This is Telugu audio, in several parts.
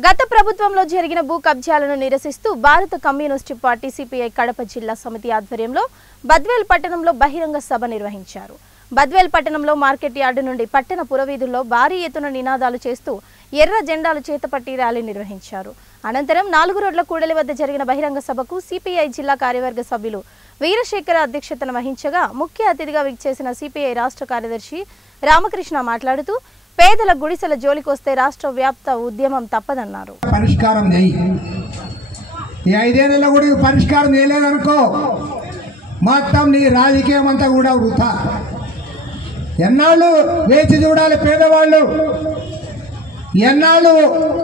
గత ప్రభుత్వంలో జరిగిన భూ కబ్జాలను నిరసిస్తూ భారత కమ్యూనిస్ట్ పార్టీ సిపిఐ కడప జిల్లా సమితి ఆధ్వర్యంలో బద్వేల్ పట్టణంలో బహిరంగ సభ నిర్వహించారు. బద్వేల్ పట్టణంలో మార్కెట్ యార్డు నుండి పట్టణ పురవీధుల్లో భారీ ఎత్తున నినాదాలు చేస్తూ ఎర్ర జెండాలు చేతపట్టి ర్యాలీ నిర్వహించారు. అనంతరం 4 రోడ్ల కూడలి వద్ద జరిగిన బహిరంగ సభకు సిపిఐ జిల్లా కార్యవర్గ సభ్యులు వీరశేఖర అధ్యక్షతన వహించగా ముఖ్య అతిథిగా విచ్చేసిన సిపిఐ రాష్ట్ర కార్యదర్శి రామకృష్ణ మాట్లాడుతూ పేదల గుడిసెల జోలికొస్తే రాష్ట్ర వ్యాప్త ఉద్యమం తప్పదన్నారు. పరిష్కారం చేయి. ఈ 5 ఏళ్లలో కూడా పరిష్కారం చేయలేదనుకో మొత్తం నీ రాజకీయం అంతా కూడా వృథా. ఎన్నాళ్ళు వేచి చూడాలి పేదవాళ్ళు, ఎన్నాళ్ళు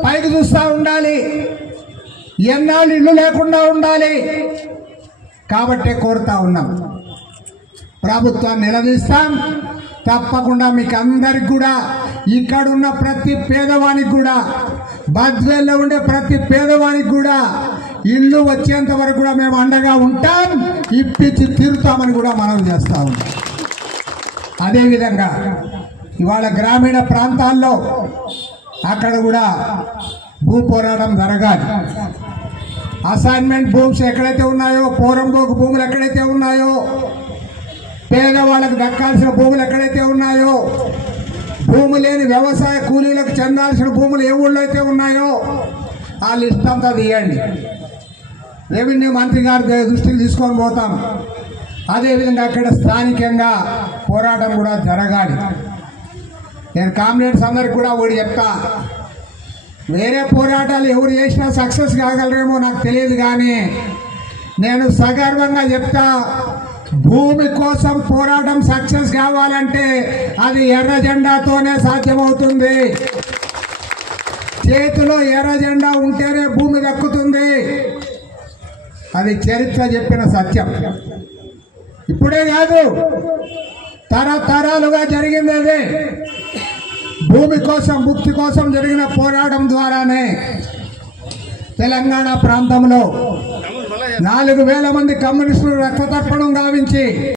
పైకి చూస్తూ ఉండాలి, ఎన్నాళ్ళు ఇల్లు లేకుండా ఉండాలి. కాబట్టే కోరుతా ఉన్నాం, ప్రభుత్వాన్ని నిలదీస్తాం. తప్పకుండా మీకు అందరికి కూడా, ఇక్కడున్న ప్రతి పేదవానికి కూడా, బద్వేల్లో ఉండే ప్రతి పేదవానికి కూడా ఇల్లు వచ్చేంత వరకు కూడా మేము అండగా ఉంటాం, ఇప్పించి తీరుతామని కూడా మనం చేస్తా ఉన్నాం. అదేవిధంగా ఇవాళ గ్రామీణ ప్రాంతాల్లో అక్కడ కూడా భూ పోరాటం జరగాలి. అసైన్మెంట్ భూమ్స్ ఎక్కడైతే ఉన్నాయో, పోరంబోకు భూములు ఎక్కడైతే ఉన్నాయో, పేదవాళ్ళకు దక్కాల్సిన భూములు ఎక్కడైతే ఉన్నాయో, భూమి లేని వ్యవసాయ కూలీలకు చెందాల్సిన భూములు ఏ ఊళ్ళో అయితే ఉన్నాయో ఆ లిస్ట్ అంతా తీయండి. రెవెన్యూ మంత్రి గారి దృష్టికి తీసుకొని పోతాం. అదేవిధంగా అక్కడ స్థానికంగా పోరాటం కూడా జరగాలి. నేను కామ్రేడ్స్ అందరికి కూడా ఒకటి చెప్తా, వేరే పోరాటాలు ఎవరు చేసినా సక్సెస్ కాగలరేమో నాకు తెలియదు, కానీ నేను సగర్వంగా చెప్తా, భూమి కోసం పోరాటం సక్సెస్ కావాలంటే అది ఎర్ర జెండాతోనే సాధ్యమవుతుంది. చేతిలో ఎర్ర జెండా ఉంటేనే భూమి దక్కుతుంది. అది చరిత్ర చెప్పిన సత్యం. ఇప్పుడే కాదు, తరతరాలుగా జరిగింది. అదే భూమి కోసం, ముక్తి కోసం జరిగిన పోరాటం ద్వారానే తెలంగాణ ప్రాంతంలో 4,000 మంది కమ్యూనిస్టులు రక్తతర్పణం గావించి